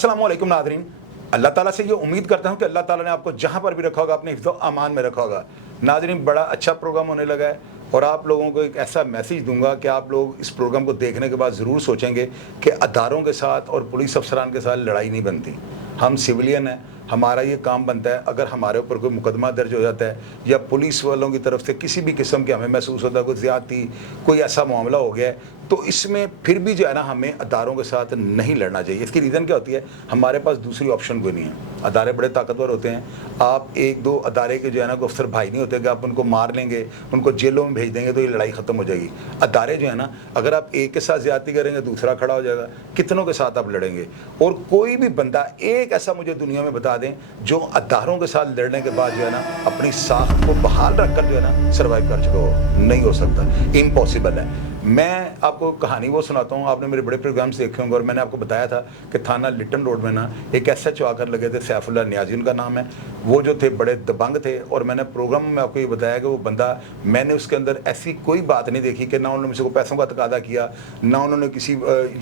अस्सलाम वालेकुम नादरीन, अल्लाह ताला से ये उम्मीद करता हूँ कि अल्लाह ताला ने आपको जहाँ पर भी रखा होगा अपने हिफ्ज़ अमान में रखा होगा। नादरीन, बड़ा अच्छा प्रोग्राम होने लगा है और आप लोगों को एक ऐसा मैसेज दूंगा कि आप लोग इस प्रोग्राम को देखने के बाद ज़रूर सोचेंगे कि अदारों के साथ और पुलिस अफसरान के साथ लड़ाई नहीं बनती। हम सिविलियन हैं, हमारा ये काम बनता है, अगर हमारे ऊपर कोई मुकदमा दर्ज हो जाता है या पुलिस वालों की तरफ से किसी भी किस्म के हमें महसूस होता है कोई ज़्यादती, कोई ऐसा मामला हो गया है, तो इसमें फिर भी जो है ना हमें अदारों के साथ नहीं लड़ना चाहिए। इसकी रीज़न क्या होती है, हमारे पास दूसरी ऑप्शन कोई नहीं है। अदारे बड़े ताकतवर होते हैं, आप एक दो अदारे के जो है ना को अफसर भाई नहीं होते कि आप उनको मार लेंगे, उनको जेलों में भेज देंगे तो ये लड़ाई ख़त्म हो जाएगी। अदारे जो है ना, अगर आप एक के साथ ज़्यादती करेंगे दूसरा खड़ा हो जाएगा, कितनों के साथ आप लड़ेंगे। और कोई भी बंदा एक ऐसा मुझे दुनिया में बता दें जो अदारों के साथ लड़ने के बाद जो है ना अपनी साख को बहाल रख कर जो है ना सर्वाइव कर चुका हो, नहीं हो सकता, इम्पॉसिबल है। मैं आपको कहानी वो सुनाता हूँ, आपने मेरे बड़े प्रोग्राम्स देखे होंगे और मैंने आपको बताया था कि थाना लिटन रोड में ना एक SHO आकर लगे थे, सैफुल्लाह नियाजी उनका नाम है। वो जो थे बड़े दबंग थे और मैंने प्रोग्राम में आपको ये बताया कि वो बंदा, मैंने उसके अंदर ऐसी कोई बात नहीं देखी कि ना उन्होंने मुझसे को पैसों का तकादा किया, ना उन्होंने किसी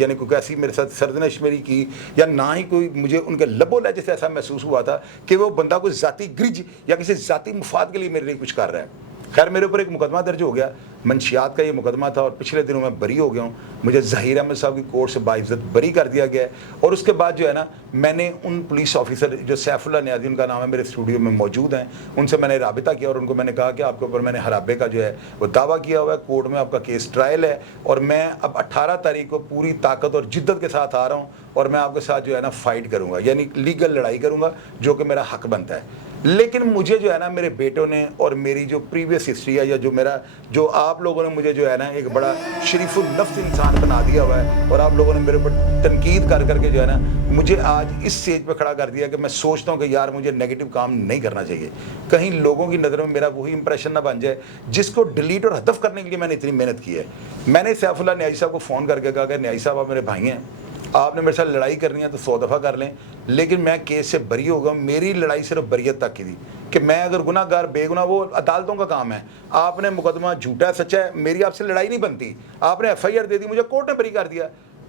यानी कोई ऐसी मेरे साथ सरजनिश मेरी की, या ना ही कोई मुझे उनके लबो लहजे से ऐसा महसूस हुआ था कि वो बंदा कोई ज़ाती ग्रिज या किसी ज़ाती मुफाद के लिए मेरे लिए कुछ कर रहा है। खैर, मेरे ऊपर एक मुकदमा दर्ज हो गया, मंशियात का ये मुकदमा था और पिछले दिनों में बरी हो गया हूँ। मुझे ज़हीर अहमद साहब की कोर्ट से बाइज्जत बरी कर दिया गया है। और उसके बाद जो है ना, मैंने उन पुलिस ऑफिसर जो सैफुल्लाह नियाजी उनका नाम है, मेरे स्टूडियो में मौजूद हैं, उनसे मैंने राबिता किया और उनको मैंने कहा कि आपके ऊपर मैंने हराबे का जो है वो दावा किया हुआ है, कोर्ट में आपका केस ट्रायल है और मैं अब 18 तारीख को पूरी ताकत और जिद्दत के साथ आ रहा हूँ और मैं आपके साथ जो है ना फ़ाइट करूँगा, यानी लीगल लड़ाई करूँगा, जो कि मेरा हक बनता है। लेकिन मुझे जो है ना मेरे बेटों ने और मेरी जो प्रीवियस हिस्ट्री है, या जो आप लोगों ने मुझे जो है ना एक बड़ा शरीफुल नफ्स इंसान बना दिया हुआ है और आप लोगों ने मेरे ऊपर तनकीद कर करके जो है ना मुझे आज इस स्टेज पे खड़ा कर दिया कि मैं सोचता हूँ कि यार मुझे नेगेटिव काम नहीं करना चाहिए, कहीं लोगों की नज़र में मेरा वही इंप्रेशन ना बन जाए जिसको डिलीट और हदफ करने के लिए मैंने इतनी मेहनत की है। मैंने सैफुल्लाह नियाजी साहब को फ़ोन करके कहा कि नियाजी साहब आप मेरे भाई हैं, आपने मेरे साथ लड़ाई करनी है तो 100 दफ़ा कर लें, लेकिन मैं केस से बरी हो गया। मेरी लड़ाई सिर्फ बरियत तक की थी कि मैं अगर गुनाहगार बेगुनाह, वो अदालतों का काम है। आपने मुकदमा झूठा सच्चा है, मेरी आपसे लड़ाई नहीं बनती, आपने FIR दे दी, मुझे कोर्ट ने बरी कर दिया,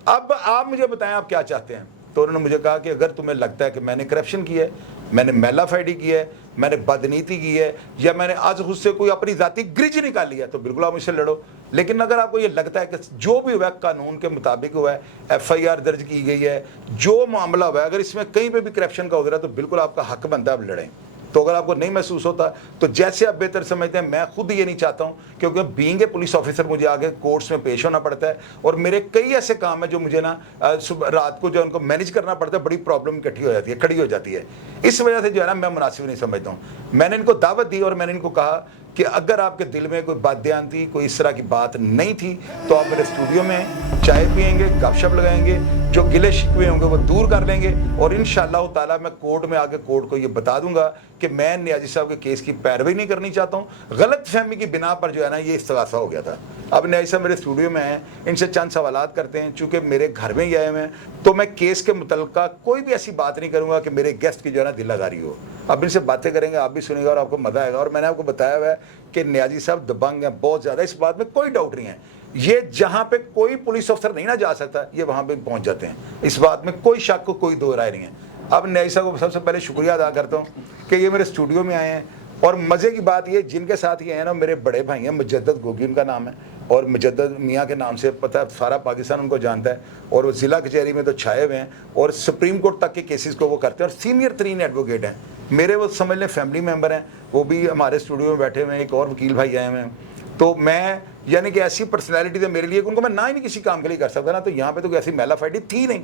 अब आप मुझे बताएं आप क्या चाहते हैं। तो उन्होंने मुझे कहा कि अगर तुम्हें लगता है कि मैंने करप्शन की है, मैंने मेलाफाइडी की है, मैंने बदनीति की है, या मैंने आज खुद से कोई अपनी ज़ाती ग्रिज निकाली है, तो बिल्कुल आप मुझसे लड़ो। लेकिन अगर आपको ये लगता है कि जो भी हुआ है कानून के मुताबिक हुआ है, FIR दर्ज की गई है, जो मामला हुआ है, अगर इसमें कहीं पे भी करप्शन का उधर है तो बिल्कुल आपका हक बनता है आप लड़ें। तो अगर आपको नहीं महसूस होता तो जैसे आप बेहतर समझते हैं, मैं खुद ये नहीं चाहता हूँ, क्योंकि बीइंग ए पुलिस ऑफिसर मुझे आगे कोर्ट्स में पेश होना पड़ता है और मेरे कई ऐसे काम है जो मुझे ना रात को जो उनको मैनेज करना पड़ता है, बड़ी प्रॉब्लम इकट्ठी हो जाती है, खड़ी हो जाती है। इस वजह से जो है ना मैं मुनासिब नहीं समझता हूँ। मैंने इनको दावत दी और मैंने इनको कहा कि अगर आपके दिल में कोई बादयानती, कोई इस तरह की बात नहीं थी, तो आप मेरे स्टूडियो में चाय पियेंगे, गपशप लगाएंगे, जो गिले शिकवे होंगे वो दूर कर लेंगे और इंशाअल्लाह ताला मैं कोर्ट में आके कोर्ट को ये बता दूंगा कि मैं नियाजी साहब के केस की पैरवी नहीं करनी चाहता हूँ। गलत फहमी की बिना पर जो है ना ये इस्तगासा हो गया था। अब नियाजी साहब मेरे स्टूडियो में हैं, इनसे चंद सवालात करते हैं। चूँकि मेरे घर में ही आए हुए हैं तो मैं केस के मुतल्लिका कोई भी ऐसी बात नहीं करूँगा कि मेरे गेस्ट की जो है ना दिल आज़ारी हो। अब इनसे बातें करेंगे, आप भी सुनिएगा और आपको मज़ा आएगा। और मैंने आपको बताया हुआ है कि नियाजी साहब दबंग हैं बहुत ज़्यादा, इस बात में कोई डाउट नहीं है। ये जहाँ पे कोई पुलिस अफसर नहीं ना जा सकता, ये वहाँ पे पहुँच जाते हैं, इस बात में कोई शक को कोई दो राय नहीं है। अब नियाजी साहब को सबसे पहले शुक्रिया अदा करता हूँ कि ये मेरे स्टूडियो में आए हैं। और मज़े की बात ये, जिनके साथ ये हैं ना मेरे बड़े भाई हैं, मुजद्दद गोगी उनका नाम है और मुजद्दद मियाँ के नाम से पता सारा पाकिस्तान उनको जानता है और वो ज़िला कचहरी में तो छाए हुए हैं और सुप्रीम कोर्ट तक के केसेस को वो करते हैं और सीनियर तरीन एडवोकेट हैं मेरे, वो समझ लें फैमिली मेम्बर हैं, वो भी हमारे स्टूडियो में बैठे हुए हैं। एक और वकील भाई आए हुए हैं। तो मैं यानी कि ऐसी पर्सनैलिटी है मेरे लिए, उनको मैं ना ही नहीं किसी काम के लिए कर सकता ना, तो यहाँ पे तो ऐसी मेलाफाइडी थी नहीं।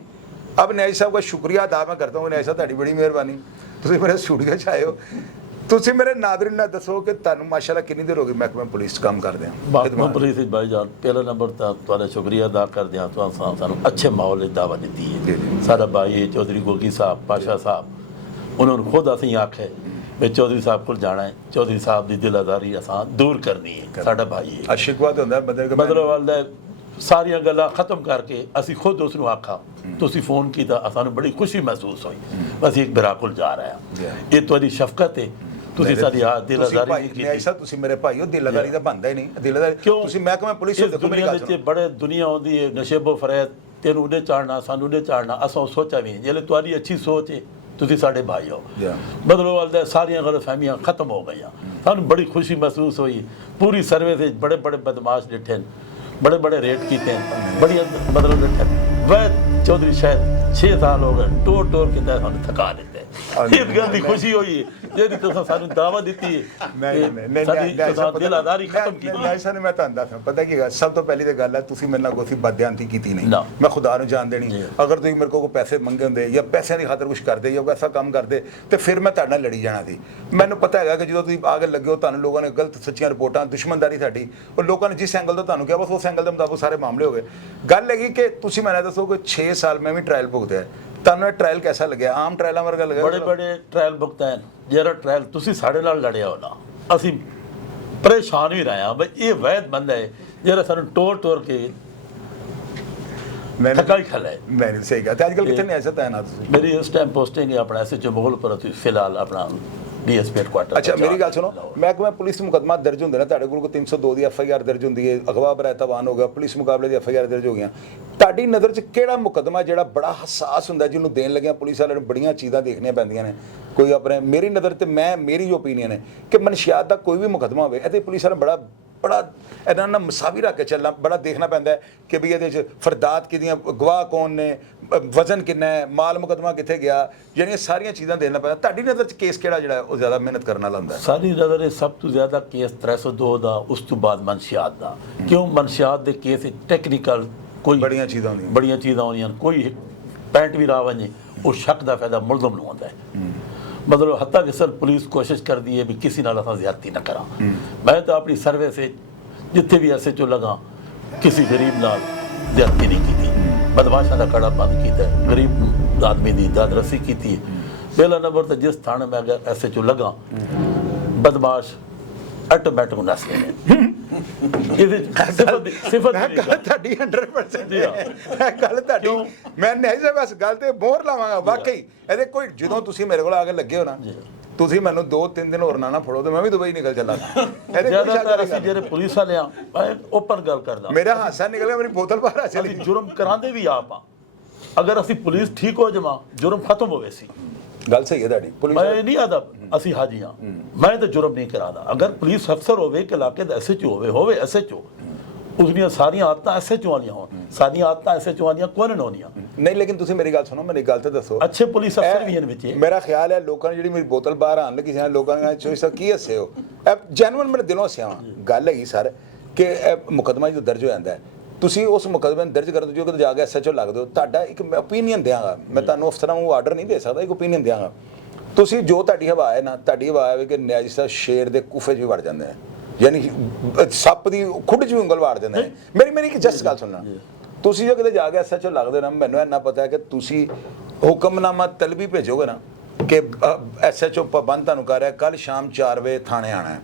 अब नियाजी साहब का शुक्रिया अदा मैं करता हूँ। नियाजी साहब ਤੁਹਾਡੀ बड़ी मेहरबानी, ਤੁਸੀਂ मेरे स्टूडियो 'ਚ ਆਏ ਹੋ। ਤੁਸੀਂ ਮੇਰੇ ਨਾਜ਼ਰੀਨ ਨਾਲ ਦੱਸੋ ਕਿ ਤੁਹਾਨੂੰ ਮਾਸ਼ਾਅੱਲਾ ਕਿੰਨੀ ਦੇਰ ਹੋ ਗਈ ਮਹਿਕਮਾ ਪੁਲਿਸ ਕੰਮ ਕਰਦੇ ਆ। ਮਹਿਕਮਾ ਪੁਲਿਸ ਵਿੱਚ ਭਾਈ ਜਾਨ ਪਹਿਲਾ ਨੰਬਰ ਤਾਂ ਤੁਹਾਡਾ ਸ਼ੁਕਰੀਆ ਅਦਾ ਕਰਦੇ ਹਾਂ, ਤੁਹਾਨੂੰ ਸਾਨੂੰ ਅੱਛੇ ਮਾਹੌਲ ਵਿੱਚ ਦਾਵਾ ਦਿੱਤੀ ਹੈ। ਸਾਡਾ ਭਾਈ ਚੌਧਰੀ ਗੋਗੀ ਸਾਹਿਬ ਪਾਸ਼ਾ ਸਾਹਿਬ, ਉਹਨਾਂ ਨੂੰ ਖੁਦ ਅਸੀਂ ਆਖਿਆ ਵੀ ਚੌਧਰੀ ਸਾਹਿਬ ਕੋਲ ਜਾਣਾ ਹੈ, ਚੌਧਰੀ ਸਾਹਿਬ ਦੀ ਦਿਲ ਆਜ਼ਾਰੀ ਅਸਾਂ ਦੂਰ ਕਰਨੀ ਹੈ। ਸਾਡਾ ਭਾਈ ਹੈ, ਅਸ਼ਿਕਵਾਦ ਹੁੰਦਾ ਮਤਲਬ ਵਾਲਾ ਸਾਰੀਆਂ ਗੱਲਾਂ ਖਤਮ ਕਰਕੇ ਅਸੀਂ ਖੁਦ ਉਸ ਨੂੰ ਆਖਾ, ਤੁਸੀਂ ਫੋਨ ਕੀਤਾ, ਸਾਨੂੰ ਬੜੀ ਖੁਸ਼ੀ ਮਹਿਸੂਸ ਹੋਈ। ਅਸੀਂ ਇੱਕ ਬਿਰਾ ਕੋਲ ਜਾ ਰਹੇ ਹਾਂ, ਇਹ ਤੁਹਾਡੀ ਸ਼ਫਕਤ ਹੈ, ਤੁਸੀਂ ਸਾਡੀ ਦਿਲ ਆਜ਼ਾਰੀ ਨਹੀਂ ਕੀਤੀ। ਨਿਆਜ਼ ਸਾਹਿਬ ਤੁਸੀਂ ਮੇਰੇ ਭਾਈ ਹੋ, ਦਿਲ ਆਜ਼ਾਰੀ ਦਾ ਬਣਦਾ ਹੀ ਨਹੀਂ। ਦਿਲ ਆਜ਼ਾਰੀ ਤੁਸੀਂ ਮਹਿਕਮਾ ਪੁਲਿਸ ਨੂੰ ਦੇਖੋ, ਮੇਰੀ ਗੱਲ ਸੁਣੋ। ਬੜੇ ਦੁਨੀਆ ਆਉਂਦੀ ਹੈ, ਨਸ਼ੇਬੋ ਫਰੈਤ ਤੈਨੂੰ ਉਹਨੇ ਚਾੜਨਾ ਸਾਨੂੰ ਉਹਨੇ ਚਾੜਨਾ ਅਸਾਂ ਸੋਚਿਆ ਵੀ ਜਿਹੜੇ ਤੁਹਾਡੀ ਅੱਛੀ ਸੋਚ ਹੈ ਤੁਸੀਂ ਸਾਡੇ ਭਾਈ ਹੋ ਮਤਲਬ ਵਾਲੇ ਸਾਰੀਆਂ ਗਲਤਫਹਿਮੀਆਂ ਖਤਮ ਹੋ ਗਈਆਂ ਸਾਨੂੰ ਬੜੀ ਖੁਸ਼ੀ ਮਹਿਸੂਸ ਹੋਈ ਪੂਰੀ ਸਰਵੇ से बड़े बड़े बदमाश डिठे बड़े बड़े रेट किए बड़ी मतलब डिठे वह चौधरी शायद 6 साल हो गए टोर टोर के सानू थका देते इस गल की खुशी हुई ਜਿਹੜੀ ਤੁਸੀਂ ਸਾਨੂੰ ਦਾਵਾ ਦਿੱਤੀ ਹੈ ਨਹੀਂ ਸਾਡੀ ਦਿਲਾਦਾਰੀ ਖਤਮ ਕੀਤੀ ਨਹੀਂ ਸਰ ਮੈਂ ਤੁਹਾਨੂੰ ਦੱਸਾਂ ਪਤਾ ਕੀ ਗੱਲ ਸਭ ਤੋਂ ਪਹਿਲੀ ਤਾਂ ਗੱਲ ਹੈ ਤੁਸੀਂ ਮੇਰੇ ਨਾਲ ਕੋਈ ਬਦਿਆਨਤੀ ਕੀਤੀ ਨਹੀਂ ਮੈਂ ਖੁਦਾ ਨੂੰ ਜਾਣ ਦੇਣੀ ਅਗਰ ਤੁਸੀਂ ਮੇਰੇ ਕੋਲ ਪੈਸੇ ਮੰਗੇ ਹੁੰਦੇ ਜਾਂ ਪੈਸਿਆਂ ਦੀ ਖਾਤਰ ਕੁਝ ਕਰਦੇ ਜਾਂ ਐਸਾ ਕੰਮ ਕਰਦੇ ਤੇ ਫਿਰ ਮੈਂ ਤੁਹਾਡੇ ਨਾਲ ਲੜੀ ਜਾਣਾ ਸੀ ਮੈਨੂੰ ਪਤਾ ਹੈਗਾ ਕਿ ਜਦੋਂ ਤੁਸੀਂ ਆਗੇ ਲੱਗੇ ਹੋ ਤੁਹਾਨੂੰ ਲੋਕਾਂ ਨੇ ਗਲਤ ਸੱਚੀਆਂ ਰਿਪੋਰਟਾਂ ਦੁਸ਼ਮਣਦਾਰੀ ਸਾਡੀ ਉਹ ਲੋਕਾਂ ਨੇ ਜਿਸ ਐਂਗਲ ਤੋਂ ਤੁਹਾਨੂੰ ਕਿਹਾ ਬਸ ਉਸ ਐਂਗਲ ਦੇ ਮੁਤਾਬਕ ਸਾਰੇ ਮਾਮਲੇ ਹੋ ਗਏ ਗੱਲ ਹੈਗੀ ਕਿ ਤੁਸੀਂ ਮੈਨੂੰ ਦੱਸੋ ਕਿ 6 ਸਾਲ ਮੈਂ ਵੀ ਟ੍ਰਾਇਲ ਭੁਗਤਿਆ ਤੁਹਾਨੂੰ ਇਹ ਟ੍ਰਾਇਲ ਕਿਹਦਾ ਲੱਗਿਆ ਆਮ ਟ੍ਰਾਇਲਾਂ ਵਰਗਾ ਲੱਗਿਆ ਬੜੇ ਬੜੇ ਟ੍ਰਾਇਲ ਭੁਗਤਾਨ ਜਿਹੜਾ ਟ੍ਰਾਇਲ ਤੁਸੀਂ ਸਾਡੇ ਨਾਲ ਲੜਿਆ ਹੋ ਨਾ ਅਸੀਂ ਪਰੇਸ਼ਾਨ ਵੀ ਰਹੇ ਹਾਂ ਬਈ ਇਹ ਵੈਦ ਬੰਦਾ ਹੈ ਜਿਹੜਾ ਸਾਨੂੰ ਟੋਰ ਕੇ ਥਕਾਈ ਖਲਾਏ ਨਹੀਂ ਸਹੀ ਗੱਲ ਅੱਜ ਕੱਲ ਕਿਤੇ ਨਹੀਂ ਐਸਾ ਤਾਇਨਾਤ ਮੇਰੀ ਇਸ ਟਾਈਮ ਪੋਸਟਿੰਗ ਹੈ ਆਪਣਾ ਐਸਐਚਓ ਮੁਗਲਪੁਰ ਫਿਲਹਾਲ ਆਪਣਾ ਡੀਐਸਪੀ ਹੈਡਕੁਆਟਰ ਅੱਛਾ ਮੇਰੀ ਗੱਲ ਸੁਣੋ ਮਹਿਕਮਾ ਪੁਲਿਸ ਮੁਕੱਦਮਾ ਦਰਜ ਹੁੰਦੇ ਨੇ ਤੁਹਾਡੇ ਕੋਲ 302 ਦੀ ਐਫਆਈਆਰ ਦਰਜ ਹੁੰਦੀ ਹੈ ਅਗਵਾ ਬਰਾਇਤਾਵਾਨ ਹੋ ਗਿਆ ਪੁਲਿਸ ਮੁਕਾਬਲੇ ਦੀ ਐਫਆਈਆਰ ਦਰਜ ਹੋ ਗਈਆਂ ਤੁਹਾਡੀ ਨਜ਼ਰ 'ਚ ਕਿਹੜਾ ਮੁਕੱਦਮਾ ਜਿਹੜਾ ਬੜਾ ਹਸਾਸ ਹੁੰਦਾ ਜਿਹਨੂੰ ਦੇਣ ਲੱਗਿਆ ਪੁਲਿਸ ਵਾਲਿਆਂ ਨੂੰ ਬੜੀਆਂ ਚੀਜ਼ਾਂ ਦੇਖਣੀਆਂ ਪੈਂਦੀਆਂ ਨੇ ਕੋਈ ਆਪਣੇ ਮੇਰੀ ਨਜ਼ਰ ਤੇ ਮੇਰੀ ਓਪੀਨੀਅਨ ਹੈ ਕਿ ਮਨਸ਼ਿਆਤ ਦਾ ਕੋਈ ਵੀ ਮੁਕੱਦਮਾ ਹੋਵੇ ਇਹਦੇ ਪੁਲਿਸ ਵਾਲਿਆਂ ਬੜਾ ਇਹਨਾਂ ਨਾਲ ਮਸਾਵੀ ਰੱਖ ਕੇ ਚੱਲਣਾ ਬੜਾ ਦੇਖਣਾ ਪੈਂਦਾ ਹੈ ਕਿ ਵੀ ਇਹਦੇ 'ਚ ਫਰਦਾਤ ਕਿਹਦੀਆਂ ਗਵਾਹ ਕੌਣ ਨੇ ਵਜ਼ਨ ਕਿੰਨਾ ਹੈ ਮਾਲ ਮੁਕੱਦਮਾ ਕਿੱਥੇ ਗਿਆ ਜਿਹੜੀਆਂ ਸਾਰੀਆਂ ਚੀਜ਼ਾਂ ਦੇਣਾ ਪੈਂਦਾ ਤੁਹਾਡੀ ਨਜ਼ਰ 'ਚ ਕੇਸ ਕਿਹੜਾ ਜਿਹੜਾ ਉਹ ਜ਼ਿਆਦਾ ਮਿਹਨਤ ਕਰਨ ਵਾਲਾ ਹੁੰਦਾ ਸਾਡੀ ਨਜ਼ਰ 'ਚ ਸਭ ਤੋਂ ਜ਼ਿਆਦਾ ਕੇਸ 302 ਦਾ ਉਸ ਤੋਂ ਬਾਅਦ ਮਨਸ਼ਿਆਤ ਦਾ ਕਿਉਂ ਮਨਸ਼ਿਆਤ ਦੇ ਕੇਸ ਟੈਕਨੀਕਲ ਕੋਈ ਬੜੀਆਂ ਚੀਜ਼ਾਂ ਹੁੰਦੀਆਂ ਕੋਈ ਪੈਂਟ ਵੀ ਰਾਵਣੇ ਉਹ ਸ਼ੱਕ ਦਾ ਫਾਇਦਾ ਮੁਲਜ਼ਮ ਨੂੰ ਹੁੰਦਾ ਹੈ मतलब हत्ता कि सर पुलिस कोशिश कर दी है भी किसी नाल असां ज़्यादती न करा मैं तो अपनी सर्वे से जिथे भी SHO लगा किसी गरीब नाल ज़्यादती नहीं की थी बदमाशा का कड़ा बंद किया गरीब आदमी की दादरसी की थी पहला नंबर तो जिस थाने में अगर SHO लगा बदमाश ऑटोमैटिक नस गए ਇਹਦੇ ਕੋਈ ਜਦੋਂ ਤੁਸੀਂ ਮੇਰੇ ਕੋਲ ਆ ਕੇ ਲੱਗੇ ਹੋ ਨਾ ਤੁਸੀਂ ਮੈਨੂੰ 2-3 ਦਿਨ ਹੋਰ ਨਾ ਫੜੋ ਤੇ ਮੈਂ ਵੀ ਦੁਬਈ ਨਿਕਲ ਚੱਲਾਂਗਾ ਜ਼ਿਆਦਾਤਰ ਅਸੀਂ ਜਿਹੜੇ ਪੁਲਿਸ ਵਾਲੇ ਆ ਮੈਂ ਓਪਨ ਗੱਲ ਕਰਦਾ ਮੇਰਾ ਹਾਸਾ ਨਿਕਲ ਗਿਆ ਮੇਰੀ ਬੋਤਲ ਬਾਹਰ ਆ ਚਲੀ ਜੁਰਮ ਕਰਾਂਦੇ ਵੀ ਆਪ ਆ ਅਗਰ ਅਸੀਂ ਪੁਲਿਸ ਠੀਕ ਹੋ ਜਾਵਾਂ ਜੁਰਮ ਖਤਮ ਹੋਵੇ ਸੀ ਗੱਲ ਸਹੀ ਹੈ ਤੁਹਾਡੀ ਪੁਲਿਸ ਮੈਂ ਨਹੀਂ ਆਦਾ ਅਸੀਂ ਹਾਜੀ ਹਾਂ ਮੈਂ ਤਾਂ ਜੁਰਮ ਨਹੀਂ ਕਰਾਦਾ ਅਗਰ ਪੁਲਿਸ ਅਫਸਰ ਹੋਵੇ ਕਿ ਇਲਾਕੇ ਦਾ SHO ਹੋਵੇ SHO ਉਸਦੀਆਂ ਸਾਰੀਆਂ ਆਦਤਾਂ SHO ਵਾਲੀਆਂ ਹੋਣ ਸਾਡੀਆਂ ਆਦਤਾਂ SHO ਵਾਲੀਆਂ ਕੋਈ ਨਹੀਂ ਹੋਣੀਆਂ ਨਹੀਂ ਲੇਕਿਨ ਤੁਸੀਂ ਮੇਰੀ ਗੱਲ ਸੁਣੋ ਮੇਰੀ ਗੱਲ ਤੇ ਦੱਸੋ ਅੱਛੇ ਪੁਲਿਸ ਅਫਸਰ ਵੀ ਹਨ ਵਿੱਚ ਮੇਰਾ ਖਿਆਲ ਹੈ ਲੋਕਾਂ ਨੇ ਜਿਹੜੀ ਮੇਰੀ ਬੋਤਲ ਬਾਹਰ ਆਣ ਲੱਗੀ ਸੀ ਲੋਕਾਂ ਨੇ ਚੋਇਸ ਕੀ ਹੱਸੇ ਹੋ ਜੈਨੂਅਨ ਮੇਰੇ ਦਿਲੋਂ ਹੱਸਿਆ ਗੱਲ ਹੈਗੀ ਸਰ ਕਿ ਇਹ ਮੁਕੱਦਮਾ ਜਦੋਂ ਦਰਜ ਹੋ ਜਾਂਦਾ ਹੈ ਤੁਸੀਂ ਉਸ ਮੁਕੱਦਮੇ ਨੂੰ ਦਰਜ ਕਰਨ ਤੋਂ ਜਦੋਂ ਜਾ ਕੇ SHO ਲੱਗਦੇ ਹੋ ਤੁਹਾਡਾ ਇੱਕ ਓਪੀਨੀਅਨ ਦਿਆਂਗਾ ਮੈਂ ਤੁਹਾਨੂੰ ਅਫਸਰਾਂ ਨੂੰ ਆਰਡਰ ਨਹੀਂ ਦੇ ਸਕਦਾ ਇੱਕ ਓਪੀਨੀਅਨ ਦਿਆਂਗਾ ਤੁਸੀਂ ਜੋ ਤੁਹਾਡੀ ਹਵਾ ਹੈ ਨਾ ਤੁਹਾਡੀ ਹਵਾ ਹੈ ਕਿ ਨਿਆਜੀ ਸਾਹਿਬ ਸ਼ੇਰ ਦੇ ਕੂਫੇ 'ਚ ਵੀ ਵੜ ਜਾਂਦੇ ਨੇ ਯਾਨੀ ਸੱਪ ਦੀ ਖੁੱਡ 'ਚ ਵੀ ਉਂਗਲ ਵਾੜ ਦਿੰਦੇ ਨੇ ਮੇਰੀ ਇੱਕ ਜਸਟ ਗੱਲ ਸੁਣਨਾ ਤੁਸੀਂ ਜੋ ਕਿਤੇ ਜਾ ਕੇ SHO ਲੱਗਦੇ ਨਾ ਮੈਨੂੰ ਇੰਨਾ ਪਤਾ ਹੈ ਕਿ ਤੁਸੀਂ ਹੁਕਮਨਾਮਾ ਤਲਬੀ ਭੇਜੋਗੇ ਨਾ ਕਿ SHO ਪਾਬੰਦ ਤੁਹਾਨੂੰ ਕਰ ਰਿਹਾ ਕੱਲ ਸ਼ਾਮ 4 ਵਜੇ ਥਾਣੇ ਆਣਾ ਹੈ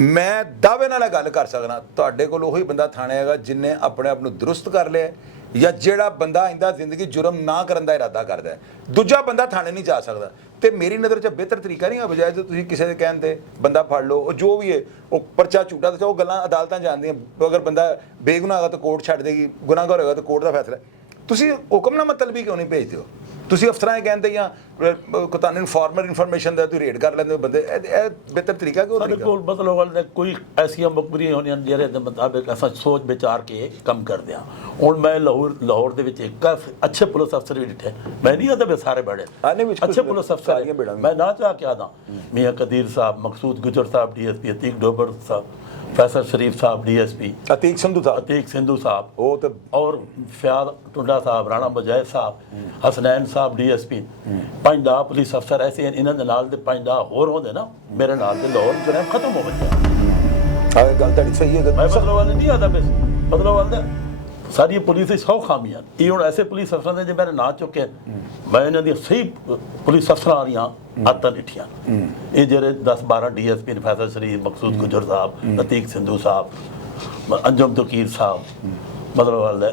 ਮੈਂ ਦਾਅਵੇ ਨਾਲ ਗੱਲ ਕਰ ਸਕਦਾ ਤੁਹਾਡੇ ਕੋਲ ਉਹੀ ਬੰਦਾ ਥਾਣੇ ਹੈਗਾ ਜਿਨੇ ਆਪਣੇ ਆਪ ਨੂੰ ਦਰੁਸਤ ਕਰ ਲਿਆ ਜਾਂ ਜਿਹੜਾ ਬੰਦਾ ਆਇੰਦਾ ਜ਼ਿੰਦਗੀ ਜੁਰਮ ਨਾ ਕਰਨ ਦਾ ਇਰਾਦਾ ਕਰਦਾ ਹੈ ਦੂਜਾ ਬੰਦਾ ਥਾਣੇ ਨਹੀਂ ਜਾ ਸਕਦਾ ਤੇ ਮੇਰੀ ਨਜ਼ਰ 'ਚ ਬਿਹਤਰ ਤਰੀਕਾ ਨਹੀਂ ਆ ਬਜਾਏ ਜੇ ਤੁਸੀਂ ਕਿਸੇ ਦੇ ਕਹਿਣ ਤੇ ਬੰਦਾ ਫੜ ਲਓ ਉਹ ਜੋ ਵੀ ਹੈ ਉਹ ਪਰਚਾ ਝੂਠਾ ਤੇ ਉਹ ਗੱਲਾਂ ਅਦਾਲਤਾਂ ਜਾਂਦੀਆਂ ਅਗਰ ਬੰਦਾ ਬੇਗੁਨਾਹ ਹੈਗਾ ਤਾਂ ਕੋਰਟ ਛੱਡ ਦੇਗੀ ਗੁਨਾਹਗਾਰ ਹੋਏਗਾ ਤਾਂ ਕੋਰਟ ਦਾ ਫੈਸਲਾ ਤੁਸੀਂ ਹੁਕਮਨਾਮਾ ਤਲਬੀ ਕਿਉਂ ਨਹੀਂ ਭੇਜਦੇ ਹੋ ਤੁਸੀਂ ਅਫਸਰਾਂ ਇਹ ਕਹਿੰਦੇ ਜਾਂ ਤੁਹਾਨੂੰ ਇਨਫਾਰਮਰ ਇਨਫੋਰਮੇਸ਼ਨ ਦਾ ਤੁਸੀਂ ਰੇਡ ਕਰ ਲੈਂਦੇ ਹੋ ਬੰਦੇ ਇਹ ਬਿਹਤਰ ਤਰੀਕਾ ਕਿਉਂ ਸਾਡੇ ਕੋਲ ਮਤਲਬ ਵਾਲੇ ਕੋਈ ਐਸੀਆਂ ਮੁਖਬਰੀਆਂ ਹੋਣੀਆਂ ਜਿਹੜੇ ਦੇ ਮੁਤਾਬਿਕ ਅਸਾਂ ਸੋਚ ਵਿਚਾਰ ਕੇ ਕੰਮ ਕਰਦੇ ਹਾਂ ਹੁਣ ਮੈਂ ਲਾਹੌਰ ਦੇ ਵਿੱਚ ਇੱਕ ਅੱਛੇ ਪੁਲਿਸ ਅਫਸਰ ਵੀ ਡਿੱਠੇ ਮੈਂ ਨਹੀਂ ਆਦਾ ਸਾਰੇ ਬੜੇ ਅੱਛੇ ਪੁਲਿਸ ਅਫਸਰ ਮੈਂ ਨਾ ਚਾਹ ਕੇ ਆਦਾ ਮੀਆਂ ਕਦੀਰ ਸਾਹਿਬ ਮਕਸੂਦ ਗੁਜਰ ਸਾਹਿਬ DSP ਅਤੀਕ ਡੋਬਰ ਸਾਹਿਬ फैसल शरीफ साहब DSP अतीक सिंधु साहब वो तो और फयाद टुंडा साहब राणा मुजाहिद साहब हसनैन साहब DSP 5 पुलिस अफसर ऐसे इन्हों के नाल 5 होर होंगे ना मेरे नाल ते लाहौर जनाब खत्म हो गया गल ताड़ी सही है मैं मतलब वाले नहीं आता बस मतलब वाले सारी पुलिस 100 खामियां ये हुण ऐसे पुलिस अफसर ने जो मेरे ना चुके मैं इन्हां दी सही पुलिस अफसर वालियां आदतां लिठियां ये जेरे 10-12 DSP फैसल शरीफ मकसूद गुजर साहब अतीक सिंधु साहब अंजुम तकीर साहब मतलब वाले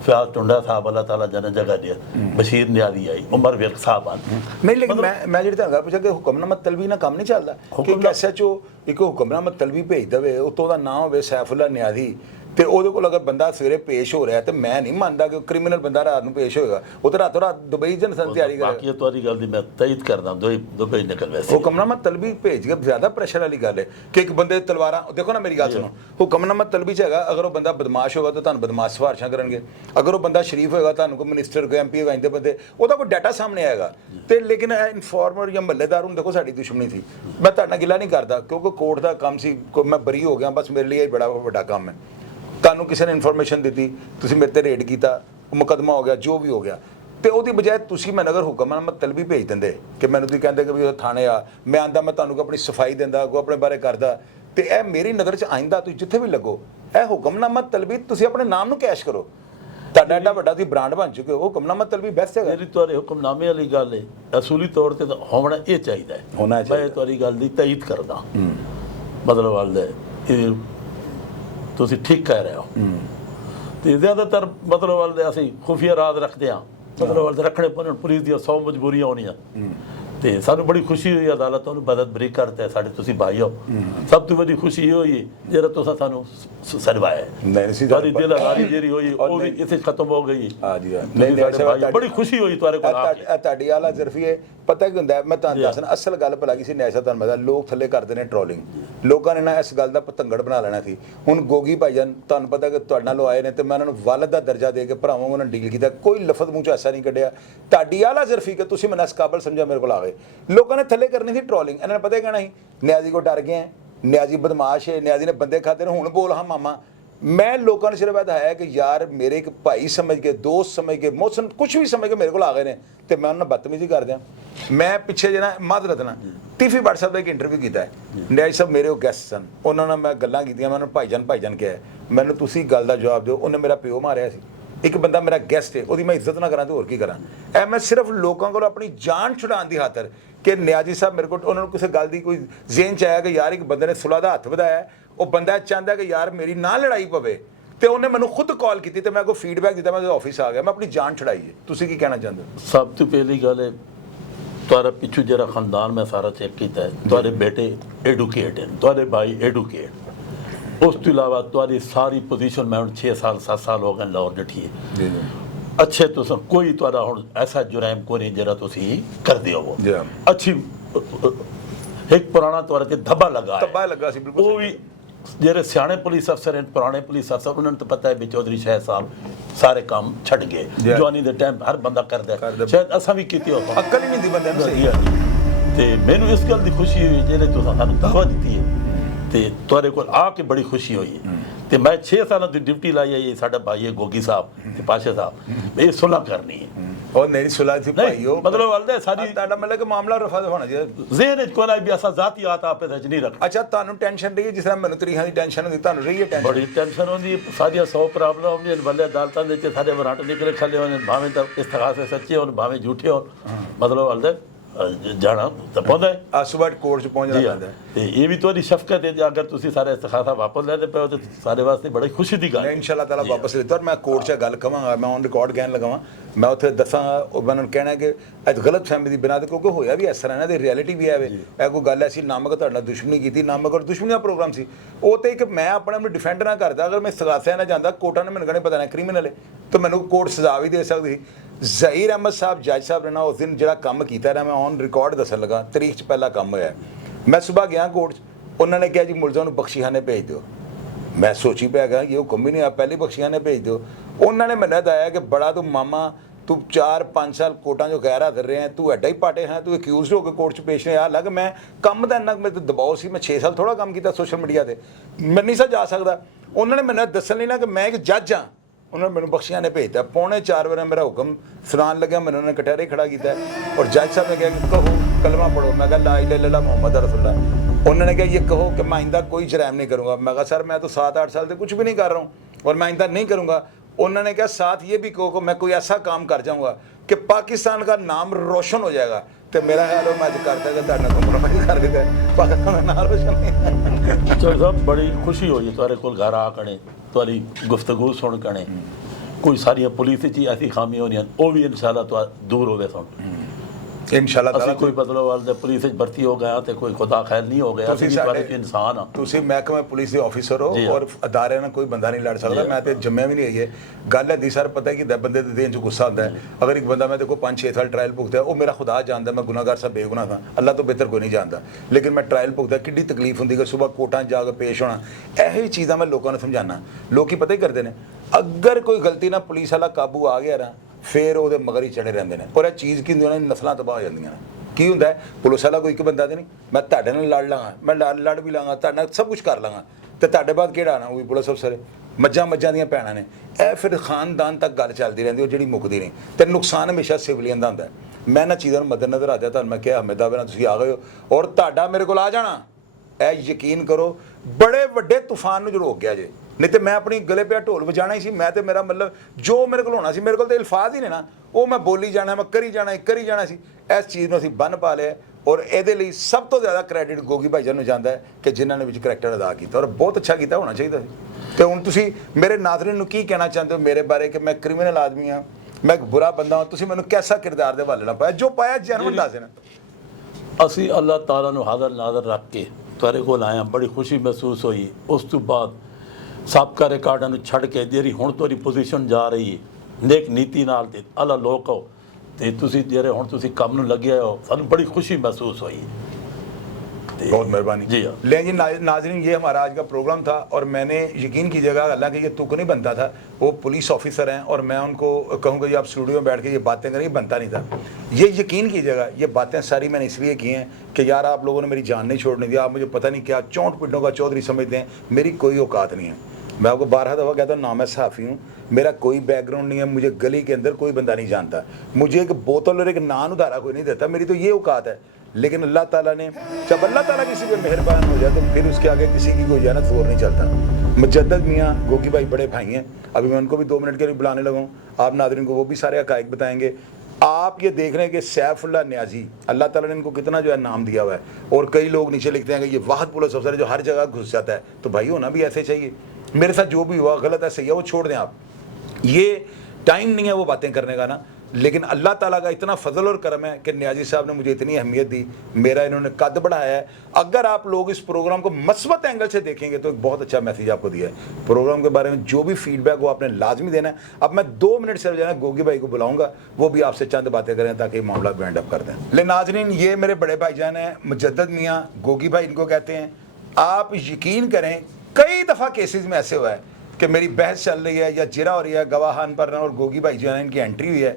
फयाज टुंडा साहब अल्लाह ताला जन जगह दे बशीर नियाजी आई उमर विरक साहब नहीं लेकिन मैं ਜਿਹੜੀ ਤਾਂ ਗੱਲ ਪੁੱਛਿਆ ਕਿ ਹੁਕਮਨਾਮਾ ਤਲਬੀ ਨਾਲ ਕੰਮ ਨਹੀਂ ਚੱਲਦਾ ਕਿ SHO ਇੱਕ ਹੁਕਮਨਾਮਾ ਤਲਬੀ ਭੇਜ ਦੇਵੇ ਉਤੋਂ ਦਾ ਨਾਮ ਹੋਵੇ ਸੈਫੁੱਲਾ ਨਿਆਜ਼ੀ ਤੇ ਉਹਦੇ ਕੋਲ ਅਗਰ ਬੰਦਾ ਸਵੇਰੇ ਪੇਸ਼ ਹੋ ਰਿਹਾ ਤੇ ਮੈਂ ਨਹੀਂ ਮੰਨਦਾ ਕਿ ਕ੍ਰਿਮੀਨਲ ਬੰਦਾ ਰਾਤ ਨੂੰ ਪੇਸ਼ ਹੋਏਗਾ। ਉਹ ਤਾਂ ਰਾਤੋਂ ਰਾਤ ਦੁਬਈ ਜਨ ਤਿਆਰੀ ਕਰੇ। ਬਾਕੀ ਤੁਹਾਡੀ ਗੱਲ ਦੀ ਮੈਂ ਤਇਦ ਕਰਦਾ, ਦੁਬਈ ਨਿਕਲ ਵੈਸੇ ਹੁਕਮਨਾਮਾ ਤਲਬੀ ਭੇਜ ਕੇ ਜ਼ਿਆਦਾ ਪ੍ਰੈਸ਼ਰ ਵਾਲੀ ਗੱਲ ਹੈ ਕਿ ਇੱਕ ਬੰਦੇ ਤਲਵਾਰਾਂ, ਦੇਖੋ ਨਾ ਮੇਰੀ ਗੱਲ ਸੁਣੋ, ਹੁਕਮਨਾਮਾ ਤਲਬੀ ਚ ਹੈਗਾ ਅਗਰ ਉਹ ਬੰਦਾ ਬਦਮਾਸ਼ ਹੋਗਾ ਤਾਂ ਤੁਹਾਨੂੰ ਬਦਮਾਸ਼ ਸਿਫਾਰਿਸ਼ਾਂ ਕਰਨਗੇ, ਅਗਰ ਉਹ ਬੰਦਾ ਸ਼ਰੀਫ ਹੋਏਗਾ ਤੁਹਾਨੂੰ ਕੋਈ ਮਿਨਿਸਟਰ ਕੋਈ MP ਹੋਗਾ ਇੰਦੇ ਬੰਦੇ ਉਹਦਾ ਕੋਈ ਡਾਟਾ ਸਾਹਮਣੇ ਆਏਗਾ। ਤੇ ਲੇਕਿਨ ਇਨਫਾਰਮਰ ਜਾਂ ਮਹੱਲੇਦਾਰ ਨੂੰ ਦੇਖੋ ਸਾਡੀ ਦੁਸ਼ਮਣੀ ਸੀ, ਮੈਂ ਤੁਹਾਡੇ ਨਾਲ ਗਿਲਾ ਨਹੀਂ ਕਰਦਾ ਕਿਉਂਕਿ ਕੋਰਟ ਦਾ ਕੰਮ ਸੀ, ਮੈਂ ਬਰੀ ਹੋ ਗਿਆ ਬਸ, ਮੇਰੇ ਲਈ ਇਹ ਬੜਾ ਵੱਡਾ ਕੰਮ ਹੈ। ਤੁਹਾਨੂੰ ਕਿਸੇ ਨੇ ਇਨਫੋਰਮੇਸ਼ਨ ਦਿੱਤੀ, ਤੁਸੀਂ ਮੇਰੇ ਤੇ ਰੇਡ ਕੀਤਾ, ਮੁਕੱਦਮਾ ਹੋ ਗਿਆ, ਜੋ ਵੀ ਹੋ ਗਿਆ, ਤੇ ਉਹਦੀ ਬਜਾਏ ਤੁਸੀਂ ਮੈਨੂੰ ਅਗਰ ਹੁਕਮਨਾਮਾ ਤਲਬੀ ਭੇਜ ਦਿੰਦੇ ਕਿ ਮੈਨੂੰ ਤੁਸੀਂ ਕਹਿੰਦੇ ਕਿ ਵੀ ਉਹ ਥਾਣੇ ਆ, ਮੈਂ ਆਂਦਾ ਮੈਂ ਤੁਹਾਨੂੰ ਆਪਣੀ ਸਫਾਈ ਦਿੰਦਾ, ਕੋ ਆਪਣੇ ਬਾਰੇ ਕਰਦਾ, ਤੇ ਇਹ ਮੇਰੀ ਨਜ਼ਰ 'ਚ ਆਇੰਦਾ ਤੁਸੀਂ ਜਿੱਥੇ ਵੀ ਲੱਗੋ ਇਹ ਹੁਕਮਨਾਮਾ ਤਲਬੀ ਤੁਸੀਂ ਆਪਣੇ ਨਾਮ ਨੂੰ ਕੈਸ਼ ਕਰੋ। ਤੁਹਾਡਾ ਐਡਾ ਵੱਡਾ ਤੁਸੀਂ ਬ੍ਰਾਂਡ ਬਣ ਚੁੱਕੇ ਹੋ, ਹੁਕਮਨਾਮਾ ਤਲਬੀ ਬੈਸਟ ਹੈਗਾ। ਜਿਹੜੀ ਤੁਹਾਡੇ ਹੁਕਮਨਾਮੇ ਵਾਲੀ ਗੱਲ ਹੈ ਅਸੂਲੀ ਤੌਰ ਤੇ ਤਾਂ ਹੋਣਾ ਇਹ ਚਾਹੀਦਾ ਹੈ, ਹੋਣਾ ਚਾਹੀਦਾ। ਮੈਂ ਤੁਹਾਡੀ ਗੱਲ ਦੀ ਤਇਦ ਕਰਦਾ। ਮਤਲਬ ਵਾਲਦਾ ਇਹ ਤੁਸੀਂ ਠੀਕ ਕਹਿ ਰਹੇ ਹੋ। ਤੇ ਜ਼ਿਆਦਾਤਰ ਮਤਲਬ ਵਾਲਦੇ ਅਸੀਂ ਖੁਫੀਆ ਰਾਜ਼ ਰੱਖਦੇ ਹਾਂ, ਮਤਲਬ ਵਾਲਦੇ ਰੱਖਣੇ ਪੈਣ, ਪੁਲਿਸ ਦੀਆਂ 100 ਮਜਬੂਰੀਆਂ ਹੋਣੀਆਂ। ਤੇ ਸਾਨੂੰ ਬੜੀ ਖੁਸ਼ੀ ਹੋਈ ਅਦਾਲਤ ਉਹਨੂੰ ਬਦਤ ਬਰੀ ਕਰਤਾ ਸਾਡੇ, ਤੁਸੀਂ ਭਾਈ ਹੋ। ਸਭ ਤੋਂ ਵੱਡੀ ਖੁਸ਼ੀ ਇਹ ਹੋਈ ਜਿਹੜਾ ਤੁਸੀਂ ਸਾਨੂੰ ਸਰਵਾਇਆ ਤੁਹਾਡੀ ਦਿਲ ਹਜ਼ਾਰੀ ਜਿਹੜੀ ਹੋਈ ਉਹ ਵੀ ਇੱਥੇ ਖਤਮ ਹੋ ਗਈ। ਹਾਂ ਜੀ, ਬੜੀ ਖੁਸ਼ੀ ਹੋਈ ਤੁਹਾਡੇ ਕੋਲ ਆ ਕੇ। ਤੁਹਾਡੀ ਆਲਾ ਜ਼ਰਫੀਏ ਪਤਾ ਕੀ ਹੁੰਦਾ, ਮੈਂ ਤੁਹਾਨੂੰ ਦੱਸਣਾ ਅਸਲ ਗੱਲ ਭਲਾ ਕੀ ਸੀ ਨੈਸ਼ਾ, ਤੁਹਾਨੂੰ ਪਤਾ ਲੋਕ ਥੱਲੇ ਕਰਦੇ ਨੇ ਟ੍ਰੋਲਿੰਗ, ਲੋਕਾਂ ਨੇ ਨਾ ਇਸ ਗੱਲ ਦਾ ਪਤੰਗੜ ਬਣਾ ਲੈਣਾ ਸੀ। ਹੁਣ ਗੋਗੀ ਭਾਈਜਾਨ ਤੁਹਾਨੂੰ ਪਤਾ ਕਿ ਤੁਹਾਡੇ ਨਾਲੋਂ ਆਏ ਨੇ ਤੇ ਮੈਂ ਉਹਨਾਂ ਨੂੰ ਵਾਲਦ ਦਾ ਦਰਜਾ ਦੇ ਕੇ ਭਰਾਵਾਂ ਉਹਨਾਂ ਡੀਲ ਕੀਤਾ, ਕੋਈ ਲਫ਼ਜ਼ ਮੂੰਹ 'ਚ ਐਸਾ ਨਹੀਂ ਕੱਢਿਆ। ਤੁਹਾਡੀ ਆਲਾ ਜ਼ਰਫੀ ਕਿ ਤੁਸੀਂ ਮੈਨੂੰ ਇਸ ਕਾਬਲ ਸਮਝਿਆ ਮੇਰੇ ਕੋਲ ਆ ਗਏ, ਲੋਕਾਂ ਨੇ ਥੱਲੇ ਕਰਨੀ ਸੀ ਟ੍ਰੋਲਿੰਗ। ਇਹਨਾਂ ਨੇ ਪਤਾ ਕਹਿਣਾ ਸੀ ਨਿਆਜ਼ੀ ਕੋ ਡਰ ਗਏ, ਨਿਆਜ਼ੀ ਬਦਮਾਸ਼ ਹੈ, ਨਿਆਜ਼ੀ ਨੇ ਬੰਦੇ ਖਾਤੇ ਨੇ, ਹੁਣ ਬੋਲ ਹਾਂ ਮਾਮਾ। ਮੈਂ ਲੋਕਾਂ ਨੂੰ ਸਿਰਫ ਦਿਖਾਇਆ ਕਿ ਯਾਰ ਮੇਰੇ ਇੱਕ ਭਾਈ ਸਮਝ ਕੇ, ਦੋਸਤ ਸਮਝ ਕੇ, ਮੌਸਮ ਕੁਛ ਵੀ ਸਮਝ ਕੇ ਮੇਰੇ ਕੋਲ ਆ ਗਏ ਨੇ ਤੇ ਮੈਂ ਉਹਨਾਂ ਨਾਲ ਬਦਤਮੀਜ਼ੀ ਕਰ ਦਿਆਂ। ਮੈਂ ਪਿੱਛੇ ਜਿਹੜਾ ਮਾਦਰਤ ਨਾ ਟੀਫੀ WhatsApp ਦਾ ਇੱਕ ਇੰਟਰਵਿਊ ਕੀਤਾ ਹੈ, ਨਿਆਜ਼ ਸਾਹਿਬ ਮੇਰੇ ਉਹ ਗੈਸਟ ਸਨ, ਉਹਨਾਂ ਨਾਲ ਮੈਂ ਗੱਲਾਂ ਕੀਤੀਆਂ, ਮੈਂ ਉਹਨਾਂ ਨੂੰ ਭਾਈਜਾਨ ਕਿਹਾ, ਮੈਨੂੰ ਤੁਸੀਂ ਗੱਲ ਦਾ ਜਵਾਬ ਦਿਓ। ਉਹਨੇ ਮੇਰਾ ਪਿਓ ਮਾਰਿਆ ਸੀ, ਇੱਕ ਬੰਦਾ ਮੇਰਾ ਗੈਸਟ ਹੈ, ਉਹਦੀ ਮੈਂ ਇੱਜ਼ਤ ਨਾ ਕਰਾਂ ਤੇ ਹੋਰ ਕੀ ਕਰਾਂ। ਐ ਮੈਂ ਸਿਰਫ ਲੋਕਾਂ ਕੋਲ ਆਪਣੀ ਜਾਨ ਛੁਡਾਉਣ ਦੀ ਖਾਤਰ ਕਿ ਨਿਆਜ਼ੀ ਸਾਹਿਬ ਮੇਰੇ ਕੋਲ, ਉਹਨਾਂ ਨੂੰ ਕਿਸੇ ਗੱਲ ਦੀ ਕੋਈ ਜ਼ੇਨ 'ਚ ਆਇਆ ਕਿ ਯਾਰ ਇੱਕ ਬੰਦੇ ਨੇ ਸੁਲ੍ਹਾ ਦਾ ਹੱਥ ਵਧਾਇਆ, ਉਹ ਬੰਦਾ ਚਾਹੁੰਦਾ ਕਿ ਯਾਰ ਮੇਰੀ ਨਾ ਲੜਾਈ ਪਵੇ, ਤੇ ਉਹਨੇ ਮੈਨੂੰ ਖੁਦ ਕਾਲ ਕੀਤੀ ਤੇ ਮੈਂ ਕੋਈ ਫੀਡਬੈਕ ਦਿੱਤਾ, ਮੈਂ ਆਫਿਸ ਆ ਗਿਆ, ਮੈਂ ਆਪਣੀ ਜਾਨ ਛੁਡਾਈ ਹੈ। ਤੁਸੀਂ ਕੀ ਕਹਿਣਾ ਚਾਹੁੰਦੇ ਹੋ? ਸਭ ਤੋਂ ਪਹਿਲੀ ਗੱਲ ਹੈ ਤੁਹਾਡਾ ਪਿੱਛੂ ਜਿਹੜਾ ਖਾਨਦਾਨ ਮੈਂ ਸਾਰਾ ਚੈੱਕ ਕੀਤਾ ਹੈ, ਤੁਹਾਡੇ ਬੇਟੇ ਐਡੂਕੇਟ ਹਨ, ਤੁਹਾਡੇ ਭਾਈ ਐਡੂਕੇਟ, ਉਸ ਤੋਂ ਇਲਾਵਾ ਤੁਹਾਡੀ ਸਾਰੀ ਪੋਜੀਸ਼ਨ ਮੈਂ ਹੁਣ 6 ਸਾਲ 7 ਸਾਲ ਹੋ ਗਏ ਲਾਹੌਰ ਡਿੱਠੀ ਹੈ। ਅੱਛੇ ਤੁਸੀਂ ਕੋਈ ਤੁਹਾਡਾ ਹੁਣ ਐਸਾ ਜੁਰਮ ਕੋਈ ਨਹੀਂ ਜਿਹੜਾ ਤੁਸੀਂ ਕਰਦੇ ਹੋ। ਅੱਛੀ ਇੱਕ ਪੁਰਾਣਾ ਤੁਹਾਡੇ ਤੇ ਧੱਬਾ ਲੱਗਾ ਸੀ ਬਿਲਕੁਲ, ਉਹ ਵੀ ਜਿਹੜੇ ਸਿਆਣੇ ਪੁਲਿਸ ਅਫਸਰ ਹਨ, ਪੁਰਾਣੇ ਪੁਲਿਸ ਅਫਸਰ, ਉਹਨਾਂ ਨੂੰ ਤਾਂ ਪਤਾ ਹੈ ਵੀ ਚੌਧਰੀ ਸ਼ਾਹ ਸਾਹਿਬ ਸਾਰੇ ਕੰਮ ਛੱਡ ਗਏ। ਜਵਾਨੀ ਦੇ ਟਾਈਮ ਹਰ ਬੰਦਾ ਕਰਦਾ, ਸ਼ਾਇਦ ਅਸਾਂ ਵੀ ਕੀਤੀ ਹੋ, ਅਕਲ ਹੀ ਨਹੀਂ ਦੀ ਬੰਦੇ ਨੂੰ। ਤੇ ਮੈਨੂੰ ਇਸ ਗੱਲ ਦੀ ਖੁਸ਼ੀ ਹੋਈ ਜਿਹੜੇ ਤੁਸੀਂ ਸਾਨੂੰ ਦਾਵਾ ਦਿੱਤੀ ਹੈ ਤੇ ਤੁਹਾਡੇ ਕੋਲ ਆ ਕੇ ਬੜੀ ਖੁਸ਼ੀ ਹੋਈ ਹੈ। ਤੇ ਮੈਂ 6 ਸਾਲਾਂ ਦੀ ਡਿਊਟੀ ਲਾਈ ਹੈ, ਸਾਡਾ ਭਾਈ ਹੈ ਗੋਗੀ ਸਾਹਿਬ ਤੇ ਪਾਸ਼ਾ ਸਾਹਿਬ, ਇਹ ਸੁਲ੍ਹਾ ਕਰਨੀ ਹੈ। और मेरी सुलह थी भाई हो, मतलब वालदे सारी ताड़ा मतलब कि मामला रफा दफा होना चाहिए ज़हन च कोई भी ऐसा ज़ाती आता पे रच नहीं रख। अच्छा तानू टेंशन रही जिस तरह मैनू तरीहां दी टेंशन होंदी तानू रही है टेंशन? बड़ी टेंशन होंदी, सारियां 100 प्रॉब्लम होंदी बल्ले अदालतां दे च सारे वरांट निकले खले होने, भावें तो इस्तगासे सच्चे होन भावें झूठे होन, मतलब वालदे जाना तो पौंदा है सुबह कोर्ट च पहुंच जाता है। ते ये भी तोरी शफकत है, अगर तुसी सारे इस्तगासा वापस लेते पे तो सारे वास्ते बड़ी खुशी दी गल है। इंशाअल्लाह ताला वापस लेता और मैं कोर्ट च गल कवांगा, मैं ऑन रिकॉर्ड कहन लगावां, मैं उत्थे दसांगा और मैं उन्होंने कहना कि अज गलत फहमी दी बिना ते क्योंकि होया भी इस तरह ना ते रियलिटी भी है ए कोई गल ऐसी नामक तुहाडे नाल दुश्मनी कीती, नामक और दुश्मनी दा प्रोग्राम सी ਉਹ ਤੇ ਇੱਕ ਮੈਂ ਆਪਣੇ ਆਪ ਨੂੰ ਡਿਫੈਂਡ ਨਾ ਕਰਦਾ, ਅਗਰ ਮੈਂ ਇਸਤਗਾਸੇ ਨਾਲ ਜਾਂਦਾ ਕੋਰਟਾਂ ਨੇ ਮੈਨੂੰ ਕਹਿਣਾ ਪਤਾ ਨਾ ਕ੍ਰਿਮੀਨਲ ਹੈ ਤਾਂ ਮੈਨੂੰ ਕੋਰਟ ਸਜ਼ਾ ਵੀ ਦੇ ਸਕਦੀ ਸੀ। ਜ਼ਹੀਰ ਅਹਿਮਦ ਸਾਹਿਬ ਜੱਜ ਸਾਹਿਬ ਨੇ ਨਾ ਉਸ ਦਿਨ ਜਿਹੜਾ ਕੰਮ ਕੀਤਾ ਨਾ, ਮੈਂ ਔਨ ਰਿਕਾਰਡ ਦੱਸਣ ਲੱਗਾ, ਤਰੀਕ 'ਚ ਪਹਿਲਾ ਕੰਮ ਹੋਇਆ। ਮੈਂ ਸਵੇਰ ਗਿਆ ਕੋਰਟ 'ਚ, ਉਹਨਾਂ ਨੇ ਕਿਹਾ ਜੀ ਮੁਲਜ਼ਮ ਨੂੰ ਬਖਸ਼ੀਖਾਨੇ ਭੇਜ ਦਿਓ। ਮੈਂ ਸੋਚੀ ਪਿਆ ਗਿਆ ਇਹ ਹੁਕਮ ਵੀ ਨਹੀਂ ਆ, ਪਹਿਲੇ ਬਖਸ਼ੀਖਾਨੇ ਭੇਜ ਦਿਓ। ਉਹਨਾਂ ਨੇ ਮੈਨੂੰ ਦੱਸਿਆ ਕਿ ਬੜਾ ਤੂੰ ਮਾਮਾ तू 4-5 साल कोर्टा जो गैर हाजिर रहे हैं, तू एडा ही पाटे हैं, तू एक्यूज हो के कोर्ट च पेश नहीं आ लग। मैं कम का इन्ना मेरे दबाव से, मैं 6 साल थोड़ा काम किया सोशल मीडिया से, मैं नहीं सा जा सकता। उन्होंने मैंने दसन नहीं ना कि मैं एक जज हाँ, उन्होंने मैंने बख्शिया ने भेजता। 3:45 बजे मेरा हुक्म सुनान लगे, मैंने उन्होंने कटहरे खड़ा किया और जज साहब ने कहा कि कहो कलमा पढ़ो। मैं कहा ला इलाहा इल्लल्लाह मुहम्मद रसूलुल्लाह। उन्होंने कहा ये कहो कि मैं आइंदा कोई जराइम नहीं करूँगा। मैं कहा सर मैं तो 7-8 साल से कुछ भी नहीं कर रहा हूँ और मैं आइंदा नहीं करूँगा। उन्होंने कहा साथ ये भी कहो कि मैं कोई ऐसा काम कर जाऊँगा कि पाकिस्तान का नाम रोशन हो जाएगा। तो मेरा ख्याल है मैं अज करता कि तुहाडे नाल कंप्रोमाइज़ करके गए पाकिस्तान का नाम रोशन नहीं। चलो साहब बड़ी खुशी होई तुहाडे कोल घर आ कने तुहाडी गुफ्तगू सुन कने। कोई सारियां पुलिस च ऐसी खामी होनी वो भी इंशाअल्लाह तो दूर होवे सुन इंशाअल्लाह ਅਸੀਂ ताला ਕੋਈ ਬਦਲੋ ਵਾਲੇ ਪੁਲਿਸ ਵਿੱਚ ਭਰਤੀ ਹੋ ਗਿਆ ਤੇ ਕੋਈ ਖੁਦਾ ਖੈਰ ਨਹੀਂ ਹੋ ਗਿਆ, ਅਸੀਂ ਵੀ ਸਾਰੇ ਇਨਸਾਨ ਆ। ਤੁਸੀਂ ਮਹਿਕਮੇ ਪੁਲਿਸ ਦੇ ਆਫੀਸਰ ਹੋ ਔਰ ਅਦਾਰਿਆਂ ਨਾਲ ਕੋਈ ਬੰਦਾ ਨਹੀਂ ਲੜ ਸਕਦਾ। ਮੈਂ ਤੇ ਜੰਮਿਆ ਵੀ ਨਹੀਂ ਹੈ। ਇਹ ਗੱਲ ਹੈ ਸਰ, ਪਤਾ ਕਿ ਬੰਦੇ ਦੇ ਦੇਣ 'ਚ ਗੁੱਸਾ ਆਉਂਦਾ ਹੈ। ਅਗਰ ਇੱਕ ਬੰਦਾ ਮੈਂ ਦੇਖੋ 5-6 ਸਾਲ ਟ੍ਰਾਇਲ ਭੁਗਤਿਆ, ਉਹ ਮੇਰਾ ਖੁਦਾ ਜਾਣਦਾ ਮੈਂ ਗੁਨਾਹਗਾਰ ਸਾਂ, ਬੇਗੁਨਾਹ ਸਾਂ, ਅੱਲਾਹ ਤੋਂ ਬਿਹਤਰ ਕੋਈ ਨਹੀਂ ਜਾਣਦਾ, ਲੇਕਿਨ ਮੈਂ ਟ੍ਰਾਇਲ ਭੁਗਤਿਆ, ਕਿੰਨੀ ਤਕਲੀਫ ਹੁੰਦੀ ਕਿ ਸਵੇਰ ਕੋਰਟਾਂ 'ਚ ਜਾ ਕੇ ਪੇਸ਼ ਹੋਣਾ। ਇਹੋ ਹੀ ਚੀਜ਼ਾਂ ਮੈਂ ਲੋਕਾਂ ਨੂੰ ਸਮਝਾਉਣਾ। ਲੋਕੀ ਪਤਾ ਹੀ ਕਰਦੇ ਨੇ, ਅਗਰ ਕੋਈ ਗਲਤੀ ਨਾਲ ਪੁਲਿਸ ਵਾਲਾ ਕਾਬੂ ਆ ਗਿਆ ਨਾ, ਫਿਰ ਉਹਦੇ ਮਗਰ ਹੀ ਚੜੇ ਰਹਿੰਦੇ ਨੇ। ਔਰ ਇਹ ਚੀਜ਼ ਕੀ ਹੁੰਦੀ ਹੈ, ਨਸਲਾਂ ਤਬਾਹ ਹੋ ਜਾਂਦੀਆਂ ਨੇ। ਕੀ ਹੁੰਦਾ ਹੈ, ਪੁਲਿਸ ਵਾਲਾ ਕੋਈ ਇੱਕ ਬੰਦਾ ਤੇ ਨਹੀਂ, ਮੈਂ ਤੁਹਾਡੇ ਨਾਲ ਲੜ ਲਾਂਗਾ, ਮੈਂ ਲੜ ਵੀ ਲਾਂਗਾ, ਤੁਹਾਡੇ ਨਾਲ ਸਭ ਕੁਝ ਕਰ ਲਾਂਗਾ, ਤੇ ਤੁਹਾਡੇ ਬਾਅਦ ਕਿਹੜਾ ਆਣਾ, ਉਹ ਵੀ ਪੁਲਿਸ ਅਫਸਰ ਹੈ। ਮੱਝਾਂ ਦੀਆਂ ਭੈਣਾਂ ਨੇ। ਇਹ ਫਿਰ ਖਾਨਦਾਨ ਤੱਕ ਗੱਲ ਚੱਲਦੀ ਰਹਿੰਦੀ, ਉਹ ਜਿਹੜੀ ਮੁੱਕਦੀ ਨਹੀਂ। ਤੇ ਨੁਕਸਾਨ ਹਮੇਸ਼ਾ ਸਿਵਲੀਅਨ ਦਾ ਹੁੰਦਾ। ਮੈਂ ਇਹਨਾਂ ਚੀਜ਼ਾਂ ਨੂੰ ਮੱਦੇਨਜ਼ਰ ਆ ਜਾ, ਤੁਹਾਨੂੰ ਮੈਂ ਕਿਹਾ ਹਮੇਦਾ ਬਿਨਾਂ ਤੁਸੀਂ ਆ ਗਏ ਹੋ ਔਰ ਤੁਹਾਡਾ ਮੇਰੇ ਕੋਲ ਆ ਜਾਣਾ, ਇਹ ਯਕੀਨ ਕਰੋ ਬੜੇ ਵੱਡੇ ਤੂਫਾਨ ਨੂੰ ਜੋ ਰੋਕ ਗਿਆ ਜੇ। ਨਹੀਂ ਤੇ ਮੈਂ ਆਪਣੀ ਗਲੇ ਪਿਆ ਢੋਲ ਵਜਾਣਾ ਹੀ ਸੀ। ਮੈਂ ਤੇ ਮੇਰਾ ਮਤਲਬ ਜੋ ਮੇਰੇ ਕੋਲ ਹੋਣਾ ਸੀ, ਮੇਰੇ ਕੋਲ ਤੇ ਅਲਫਾਜ਼ ਹੀ ਨੇ ਨਾ, ਉਹ ਮੈਂ ਬੋਲੀ ਜਾਣਾ, ਮੈਂ ਕਰੀ ਜਾਣਾ ਸੀ। ਇਸ ਚੀਜ਼ ਨੂੰ ਅਸੀਂ ਬੰਨ ਪਾ ਲਿਆ ਔਰ ਇਹਦੇ ਲਈ ਸਭ ਤੋਂ ਜ਼ਿਆਦਾ ਕ੍ਰੈਡਿਟ ਗੋਗੀ ਭਾਈ ਜਾਨ ਨੂੰ ਜਾਂਦਾ ਹੈ ਕਿ ਜਿਨ੍ਹਾਂ ਨੇ ਵਿੱਚ ਕਰੈਕਟਰ ਅਦਾ ਕੀਤਾ ਔਰ ਬਹੁਤ ਅੱਛਾ ਕੀਤਾ, ਹੋਣਾ ਚਾਹੀਦਾ ਸੀ। ਤੇ ਹੁਣ ਤੁਸੀਂ ਮੇਰੇ ਨਾਜ਼ਰੀਨ ਨੂੰ ਕੀ ਕਹਿਣਾ ਚਾਹੁੰਦੇ ਹੋ ਮੇਰੇ ਬਾਰੇ ਕਿ ਮੈਂ ਕ੍ਰਿਮੀਨਲ ਆਦਮੀ ਹਾਂ, ਮੈਂ ਇੱਕ ਬੁਰਾ ਬੰਦਾ ਹਾਂ, ਤੁਸੀਂ ਮੈਨੂੰ ਕੈਸਾ ਕਿਰਦਾਰ ਦੇ ਹਵਾਲੇ ਨਾਲ ਪਾਇਆ, ਜੋ ਪਾਇਆ ਜੈਨੂਇਨ ਦੱਸ ਦੇਣਾ। ਅਸੀਂ ਅੱਲਾਹ ਤਾਲਾ ਨੂੰ ਹਾਜ਼ਰ ਨਾਜ਼ਰ ਰੱਖ ਕੇ ਤੁਹਾਡੇ ਕੋਲ ਆਏ ਹਾਂ, ਬੜੀ ਖੁਸ਼ੀ ਮਹਿਸੂਸ ਹੋਈ। ਉਸ ਤੋਂ ਬਾਅਦ ਸਾਬਕਾ ਰਿਕਾਰਡਾਂ ਨੂੰ ਛੱਡ ਕੇ ਜਿਹੜੀ ਹੁਣ ਤੁਹਾਡੀ ਪੋਜੀਸ਼ਨ ਜਾ ਰਹੀ ਹੈ ਨੇਕ ਨੀਤੀ ਨਾਲ ਤੇ ਅੱਲਾ ਲੋਕ ਹੋ ਤੇ ਤੁਸੀਂ ਜਿਹੜੇ ਹੁਣ ਤੁਸੀਂ ਕੰਮ ਨੂੰ ਲੱਗੇ ਹੋ, ਸਾਨੂੰ बड़ी खुशी महसूस हुई। बहुत मेहरबानी जी हाँ। ले जी नाज़रीन, ये हमारा आज का प्रोग्राम था और मैंने यकीन कीजिएगा अल्लाह के ये तुक नहीं बनता था। वो पुलिस ऑफिसर हैं और मैं उनको कहूँगा जी आप स्टूडियो में बैठ के ये बातें करें, ये बनता नहीं था। ये यकीन कीजिएगा ये बातें सारी मैंने इसलिए की हैं कि यार आप लोगों ने मेरी जान नहीं छोड़ने दी, आप मुझे पता नहीं क्या चौंट पिंडों का चौधरी समझते हैं, मेरी कोई औकात नहीं है। मैं आपको 12 दफ़ा कहता हूँ ना मैं सहाफ़ी हूँ, मेरा कोई बैकग्राउंड नहीं है, मुझे गली के अंदर कोई बंदा नहीं जानता, मुझे एक बोतल और एक नान उधारा कोई नहीं देता, मेरी तो ये औकात है। लेकिन अल्लाह ताला ने, जब अल्लाह ताला किसी पे मेहरबान हो जाए तो फिर उसके आगे किसी की कोई जानत जोर नहीं चलता। मुजद्दद मियाँ गोगी भाई बड़े भाई हैं, अभी मैं उनको भी 2 मिनट के लिए बुलाने लगा हूँ, आप नाज़रीन को वो भी सारे हक़ाइक़ बताएंगे। आप ये देख रहे हैं कि सैफुल्लाह न्याजी, अल्लाह ताला ने इनको कितना जो है नाम दिया हुआ है और कई लोग नीचे लिखते हैं कि ये वाहद पुलिस अफसर है जो हर जगह घुस जाता है, तो भाई होना भी ऐसे चाहिए। मेरे साथ जो भी हुआ गलत है सही है वो छोड़ दें आप, ये टाइम नहीं है वो बातें करने का ना। लेकिन अल्लाह ताला का इतना फजल और करम है कि न्याजी साहब ने मुझे इतनी अहमियत दी, मेरा इन्होंने कद बढ़ाया है। अगर आप लोग इस प्रोग्राम को मस्बत एंगल से देखेंगे तो एक बहुत अच्छा मैसेज आपको दिया है। प्रोग्राम के बारे में जो भी फीडबैक वो आपने लाजमी देना है। अब मैं 2 मिनट से जो है गोगी भाई को बुलाऊंगा, वो भी आपसे चंद बातें करें ताकि मामला बैंड अप कर दें। ले नाजरीन, ये मेरे बड़े भाईजान हैं मुजद्दद मियाँ, गोगी भाई इनको कहते हैं। आप यकीन करें कई दफ़ा केसेस में ऐसे हुआ है कि मेरी बहस चल रही है या जिरा हो रही है, गवाहान पर और गोगी भाई जो है इनकी एंट्री हुई है,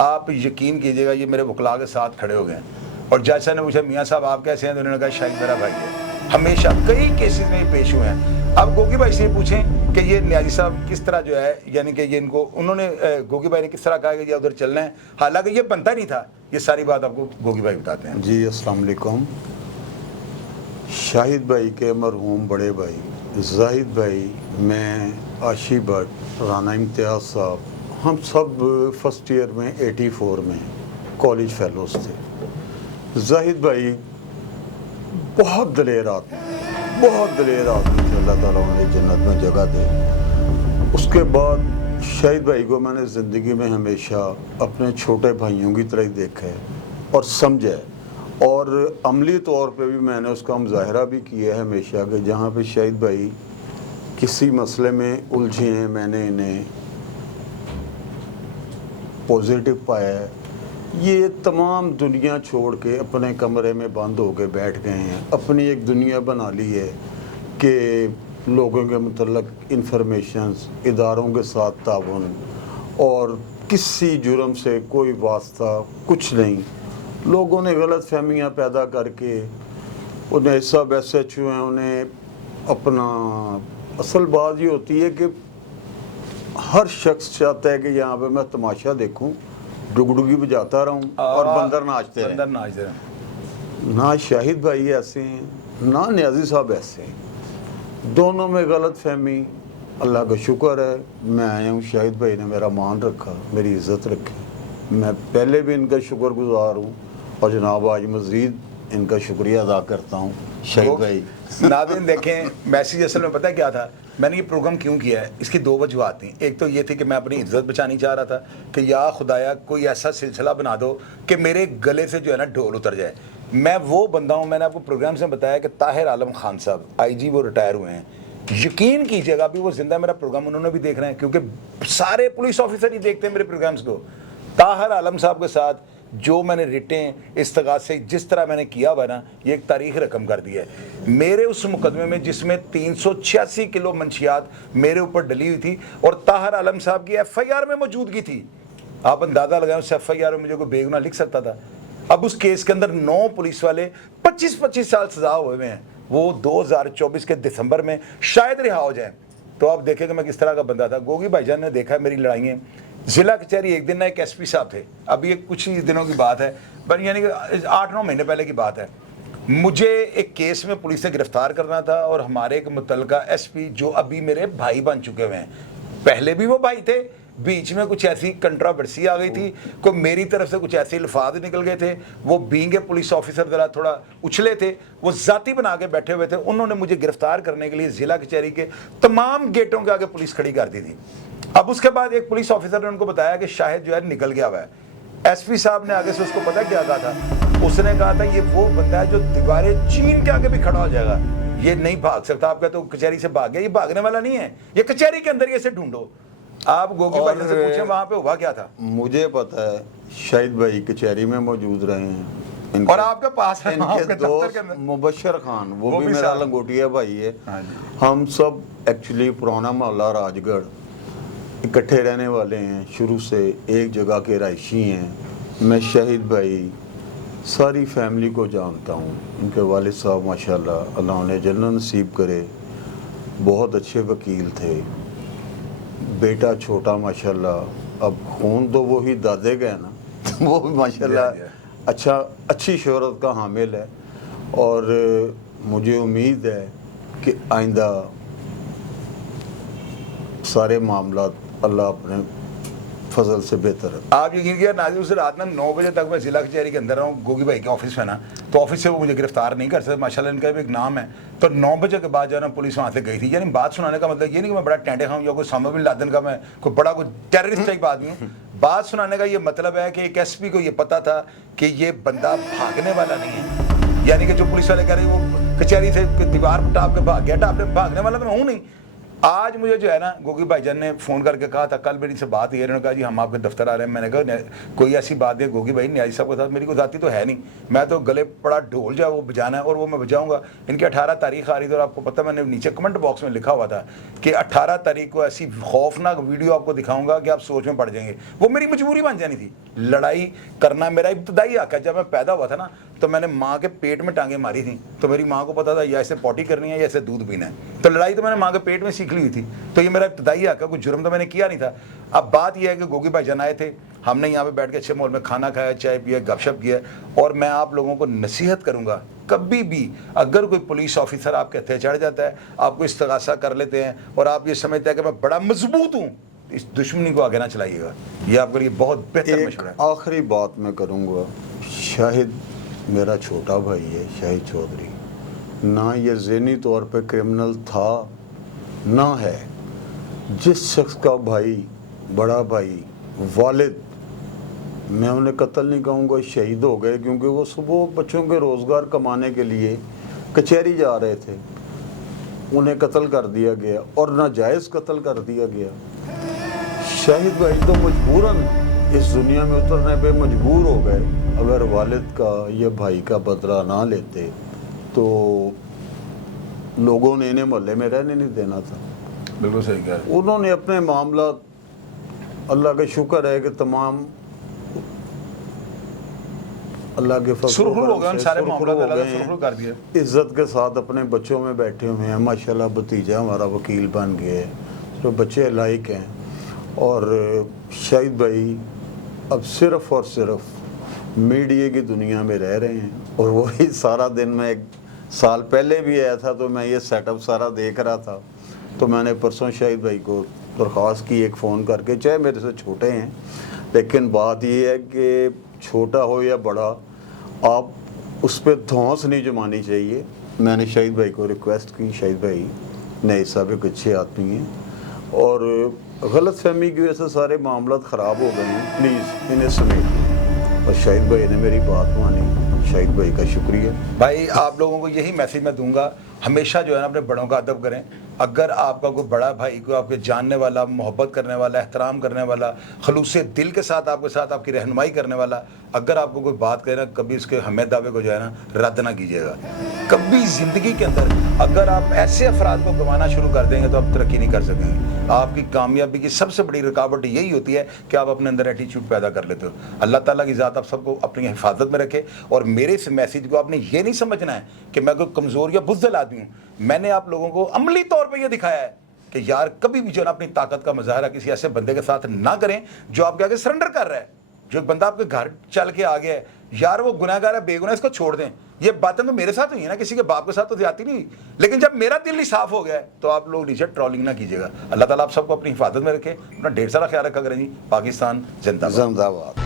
आप यकीन कीजिएगा ये मेरे वकला के साथ खड़े हो गए और जज साहब ने पूछा मियाँ साहब आप कैसे हैं, तो उन्होंने कहा शायद मेरा भाई है। हमेशा कई केसेस में ये पेश हुए हैं। अब गोगी भाई से पूछें कि ये न्याजी साहब किस तरह जो है, यानी कि ये इनको उन्होंने गोगी भाई ने किस तरह कहा कि ये उधर चलना है, हालांकि ये बनता नहीं था। ये सारी बात आपको गोगी भाई बताते हैं। जी अस्सलाम वालेकुम। शाहिद भाई के मरहूम बड़े भाई जाहिद भाई, मैं आशी भट्ट, राना इम्तियाज़ साहब, हम सब फर्स्ट ईयर में 84 में कॉलेज फेलोज थे। जाहिद भाई बहुत दलेर आदमी थे, अल्लाह ताला उन्हें जन्नत में जगह दे। उसके बाद शाहिद भाई को मैंने ज़िंदगी में हमेशा अपने छोटे भाइयों की तरह ही देखा है और समझा है, और अमली तौर पे भी मैंने उसका मुजाहरा भी किया है हमेशा कि जहाँ पे शाहिद भाई किसी मसले में उलझे हैं, मैंने इन्हें पॉजिटिव पाया है। ये तमाम दुनिया छोड़ के अपने कमरे में बंद होकर बैठ गए हैं, अपनी एक दुनिया बना ली है कि लोगों के मतलब इंफॉर्मेशंस, इदारों के साथ ताउन और किसी जुर्म से कोई वास्ता कुछ नहीं। लोगों ने गलत फहमियाँ पैदा करके उन्हें सब SHO हैं, उन्हें अपना, असल बात ये होती है कि हर शख्स चाहता है कि यहाँ पे मैं तमाशा देखूं, डुगडुगी बजाता रहूं और बंदर नाचते रहें। ना शाहिद भाई ऐसे हैं, ना न्याजी साहब ऐसे हैं, दोनों में गलत फहमी। अल्लाह का शुक्र है मैं आया हूँ, शाहिद भाई ने मेरा मान रखा, मेरी इज़्ज़त रखी, मैं पहले भी इनका शुक्रगुजार हूँ और जनाब आज मज़ीद इनका शुक्रिया अदा करता हूँ। शाहिद भाई नाज़रीन देखें, मैसेज असल में पता है क्या था, میں نے یہ پروگرام کیوں کیا ہے، اس کی دو وجوہات تھیں. ایک تو یہ تھی کہ میں اپنی عزت بچانی چاہ رہا تھا کہ یا خدایا کوئی ایسا سلسلہ بنا دو کہ میرے گلے سے جو ہے نا ڈھول اتر جائے. میں وہ بندہ ہوں، میں نے آپ کو پروگرام سے بتایا کہ طاہر عالم خان صاحب آئی جی وہ ریٹائر ہوئے ہیں، یقین کیجیے گا ابھی وہ زندہ ہے، میرا پروگرام انہوں نے بھی دیکھ رہے ہیں کیونکہ سارے پولیس آفیسر ہی دیکھتے ہیں میرے پروگرامز کو. طاہر عالم صاحب کے ساتھ جو میں نے رٹیں استغاثے جس طرح میں نے کیا ہوا نا، یہ ایک تاریخ رقم کر دی ہے. میرے اس مقدمے میں جس میں 386 کلو منشیات میرے اوپر ڈلی ہوئی تھی اور طاہر عالم صاحب کی ایف آئی آر میں موجودگی تھی. آپ اندازہ لگائیں اس ایف آئی آر میں مجھے کوئی بے گناہ لکھ سکتا تھا. اب اس کیس کے اندر 9 پولیس والے 25 سال سزا ہوئے ہیں، وہ 2024 کے دسمبر میں شاید رہا ہو جائیں. تو آپ دیکھیں کہ میں کس طرح کا بندہ تھا. گوگی بھائی جان نے دیکھا ہے میری لڑائیاں. ضلع کچہری ایک دن نا ایک ایس پی صاحب تھے، اب یہ کچھ ہی دنوں کی بات ہے، یعنی کہ 8-9 مہینے پہلے کی بات ہے. مجھے ایک کیس میں پولیس سے گرفتار کرنا تھا اور ہمارے ایک متعلقہ ایس پی جو ابھی میرے بھائی بن چکے ہوئے ہیں، پہلے بھی وہ بھائی تھے، بیچ میں کچھ ایسی کنٹراورسی آ گئی تھی، کوئی میری طرف سے کچھ ایسے الفاظ نکل گئے تھے، وہ بینگ اے پولیس آفیسر ذرا تھوڑا اچھلے تھے، وہ ذاتی بنا کے بیٹھے ہوئے تھے. انہوں نے مجھے گرفتار کرنے کے لیے ضلع کچہری کے تمام گیٹوں کے آگے پولیس کھڑی کر دی تھی. اب اس کے بعد ایک پولیس آفیسر نے ان کو بتایا کہ شاہد جو ہے نکل گیا ہوا ہے. ایس پی صاحب نے آگے سے اس کو پتہ کیا کہا تھا، اس نے کہا تھا یہ وہ بندہ ہے جو دیواریں چین کے آگے بھی کھڑا ہو جائے گا، یہ نہیں بھاگ سکتا. آپ کہتے ہو کچہری سے بھاگ گیا، یہ بھاگنے والا نہیں ہے، یہ کچہری کے اندر ہی اسے ڈھونڈو. آپ گوگی بھائی سے پوچھیں وہاں پہ ہوا کیا تھا. مجھے پتا ہے شاہد بھائی کچہری میں موجود رہے ہیں، اور آپ کے پاس ان کے دوست مبشر خان وہ بھی میرا لنگوٹیا بھائی ہے. ہم سب ایکچولی پرانا محلہ راج گڑھ اکٹھے رہنے والے ہیں، شروع سے ایک جگہ کے رہائشی ہیں. میں شاہد بھائی ساری فیملی کو جانتا ہوں. ان کے والد صاحب ماشاءاللہ اللہ انہیں جنت نصیب کرے، بہت اچھے وکیل تھے. بیٹا چھوٹا ماشاءاللہ، اب خون تو وہی دادے گئے نا، وہ بھی ماشاءاللہ اچھی شہرت کا حامل ہے. اور مجھے امید ہے کہ آئندہ سارے معاملات اللہ اپنے فضل سے بہتر ہے. آپ یقین کیا ناظرین، اس رات نا 9 بجے تک میں ضلع کچہری کے اندر رہا ہوں گوگی بھائی کے آفس میں نا، تو آفس سے وہ مجھے گرفتار نہیں کر سکتے، ماشاءاللہ ان کا بھی ایک نام ہے. تو 9 بجے کے بعد جو ہے نا پولیس وہاں سے گئی تھی. یعنی بات سنانے کا مطلب یہ نہیں کہ میں بڑا ٹینٹے خاؤں یا کوئی اسامہ بن لادن کا میں کوئی بڑا کوئی ٹیررسٹ ٹائپ آدمی ہوں. بات سنانے کا یہ مطلب ہے کہ ایک ایس پی کو یہ پتا تھا کہ یہ بندہ بھاگنے والا نہیں ہے. یعنی کہ جو پولیس والے کہہ رہے ہیں وہ کچہری سے دیوار ٹاپ کے بھاگ گیا، بھاگنے والا میں ہوں نہیں. آج مجھے جو ہے نا گوگی بھائی جان نے فون کر کے کہا تھا، کل میری سے بات ہوئی، انہوں نے کہا جی ہم آپ کے دفتر آ رہے ہیں. میں نے کہا کوئی ایسی بات ہے گوگی بھائی نیازی صاحب کے ساتھ میری کوئی ذاتی تو ہے نہیں، میں تو گلے پڑا ڈھول جائے وہ بجانا ہے اور وہ میں بجاؤں گا. ان کی 18 تاریخ آ رہی تھی اور آپ کو پتہ میں نے نیچے کمنٹ باکس میں لکھا ہوا تھا کہ 18 تاریخ کو ایسی خوفناک ویڈیو آپ کو دکھاؤں گا کہ آپ سوچ میں پڑ جائیں گے. وہ میری مجبوری بن جانی تھی. لڑائی کرنا میرا ابتدائی حق ہے. جب میں پیدا ہوا تھا نا تو میں نے ماں کے پیٹ میں ٹانگیں ماری تھیں، تو میری ماں کو پتا تھا یا ایسے پوٹی کرنی ہے یا ایسے دودھ پینا ہے. تو لڑائی تو میں نے ماں کے پیٹ میں سیکھ لی ہوئی تھی. تو یہ میرا ابتدائی حق ہے، کوئی جرم تو میں نے کیا نہیں تھا. اب بات یہ ہے کہ گوگی بھائی جان آئے تھے، ہم نے یہاں پہ بیٹھ کے اچھے ماحول میں کھانا کھایا، چائے پیا، گپ شپ کیا. اور میں آپ لوگوں کو نصیحت کروں گا، کبھی بھی اگر کوئی پولیس آفیسر آپ کے ہتھے چڑھ جاتا ہے، آپ کو استغاثہ کر لیتے ہیں اور آپ یہ سمجھتے ہیں کہ میں بڑا مضبوط ہوں، اس دشمنی کو آگے نہ چلائیے گا. یہ آپ کے لیے بہت بہتر مشورہ ہے. آخری بات میں کروں گا، شاہد میرا چھوٹا بھائی ہے شاہد چودھری، نہ یہ ذہنی طور پہ کرمنل تھا نہ ہے. جس شخص کا بھائی، بڑا بھائی، والد، میں انہیں قتل نہیں کہوں گا، شہید ہو گئے کیونکہ وہ صبح بچوں کے روزگار کمانے کے لیے کچہری جا رہے تھے، انہیں قتل کر دیا گیا اور ناجائز قتل کر دیا گیا. شاہد بھائی تو مجبوراً اس دنیا میں اترنے پہ مجبور ہو گئے. اگر والد کا یا بھائی کا بدلہ نہ لیتے تو لوگوں نے انہیں محلے میں رہنے نہیں دینا تھا. بالکل صحیح کہا. انہوں نے اپنے معاملات، اللہ کا شکر ہے کہ تمام اللہ کے فضل و کرم سے سرخرو ہو گئے ہیں، عزت کے ساتھ اپنے بچوں میں بیٹھے ہوئے ہیں. ماشاءاللہ بھتیجا ہمارا وکیل بن گیا ہے، جو بچے لائق ہیں. اور شاہد بھائی اب صرف اور صرف میڈیا کی دنیا میں رہ رہے ہیں. اور وہی سارا دن، میں 1 سال پہلے بھی آیا تھا تو میں یہ سیٹ اپ سارا دیکھ رہا تھا. تو میں نے پرسوں شاہد بھائی کو درخواست کی ایک فون کر کے، چاہے میرے سے چھوٹے ہیں لیکن بات یہ ہے کہ چھوٹا ہو یا بڑا، آپ اس پہ دھونس نہیں جمانی چاہیے. میں نے شاہد بھائی کو ریکویسٹ کی، شاہد بھائی नए सबक अच्छे आदमी हैं, और गलत फहमी की वजह से सारे मामलात ख़राब हो गए हैं। प्लीज़ इन्हें समेट। और शाहिद भाई ने मेरी बात मानी, शाहिद भाई का शुक्रिया। भाई आप लोगों को यही मैसेज मैं दूंगा, हमेशा जो है ना अपने बड़ों का अदब करें। अगर आपका कोई बड़ा भाई, कोई आपके जानने वाला, मोहब्बत करने वाला, एहतराम करने वाला, खलूस दिल के साथ आपकी रहनुमाई करने वाला, अगर आपको कोई बात करे ना, कभी उसके हमें दावे को जो है ना रद्द ना कीजिएगा। कभी ज़िंदगी के अंदर अगर आप ऐसे अफराद को गंवाना शुरू कर देंगे तो आप तरक्की नहीं कर सकेंगे। आपकी कामयाबी की सबसे बड़ी रुकावट यही होती है कि आप अपने अंदर एटीट्यूड पैदा कर लेते हो। अल्लाह ताला की ज़ात आप सबको अपनी हिफाजत में रखे। और मेरे इस मैसेज को आपने ये नहीं समझना है कि मैं कोई कमज़ोर या बुज़दिल आदमी हूँ। मैंने आप लोगों को अमली तौर पर यह दिखाया है कि यार कभी भी जो ना अपनी ताकत का मुजाहरा किसी ऐसे बंदे के साथ ना करें जो आपके आगे सरेंडर कर रहा है। जो एक बंदा आपके घर चल के आ गया है, यार वो गुनहगार है, बेगुनाह, इसको छोड़ दें। ये बातें तो मेरे साथ हुई है ना, किसी के बाप के साथ तो ज्यादती नहीं हुई। लेकिन जब मेरा दिल नहीं साफ हो गया है तो आप लोग नीचे ट्रोलिंग ना कीजिएगा। अल्लाह ताला आप सबको अपनी हिफाजत में रखे। अपना ढेर सारा ख्याल रखा करें जी। पाकिस्तान जिंदाबाद।